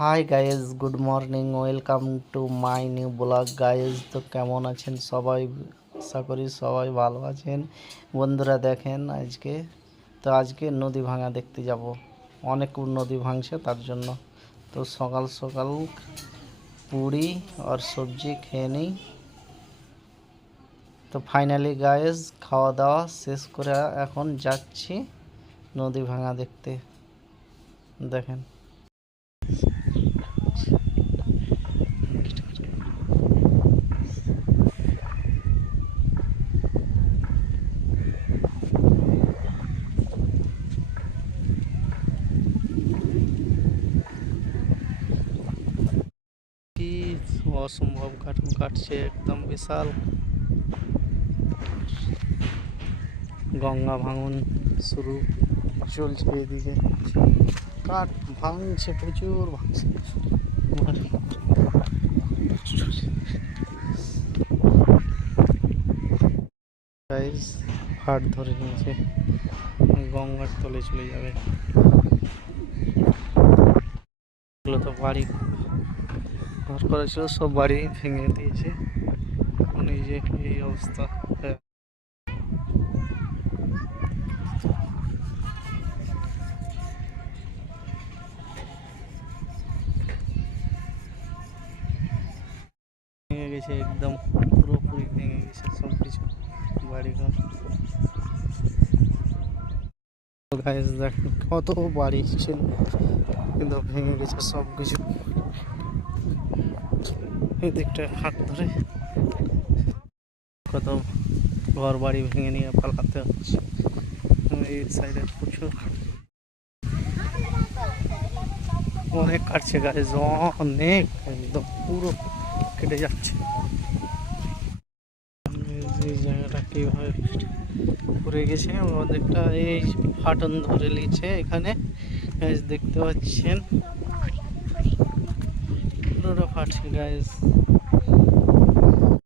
Hi guys, good morning, welcome to my new blog guys. তো কেমন আছেন সবাই? আশা করি সবাই ভালো আছেন। বন্ধুরা দেখেন আজকে নদী ভাঙা দেখতে যাব। অনেক নদী ভাঙছে তার জন্য। তো সকাল সকাল পুরি আর সবজি খেয়ে নিই। তো ফাইনালি গাইজ খাওয়া দাওয়া শেষ করে এখন যাচ্ছি নদী ভাঙা দেখতে। দেখেন কি অসম্ভব কার্টুন কাটছে, একদম বিশাল গঙ্গা ভাঙন শুরু চলছে এদিকে। কাঠ ভাঙছে, প্রচুর ভাঙছে। গাইস হাট ধরে নিয়েছে, গঙ্গার তলে চলে যাবে। এগুলো তো বাড়ি ঘর করেছিল, সব বাড়ি ভেঙে দিয়েছে। এই যে এই অবস্থা। ভেঙে গেছে, একদম পুরোপুরি ভেঙে গেছে সব কিছু, বাড়িঘর। গাইস দেখেন কত বাড়ি ছিল, কিন্তু ভেঙে গেছে সব কিছু। এদিকটা হাত ধরে কত ঘর বাড়ি ভেঙে নিয়ে পালাতে হচ্ছে। এই সাইডে প্রচুর অনেক কাটছে গাইস, অনেক, একদম পুরো কেটে যাচ্ছে। এই জায়গাটা কিভাবে পড়ে গেছে, অর্ধেকটা এই ফাটন ধরে নিয়েছে এখানে গাইস, দেখতে পাচ্ছেন পুরোটা ফাটছে গাইস।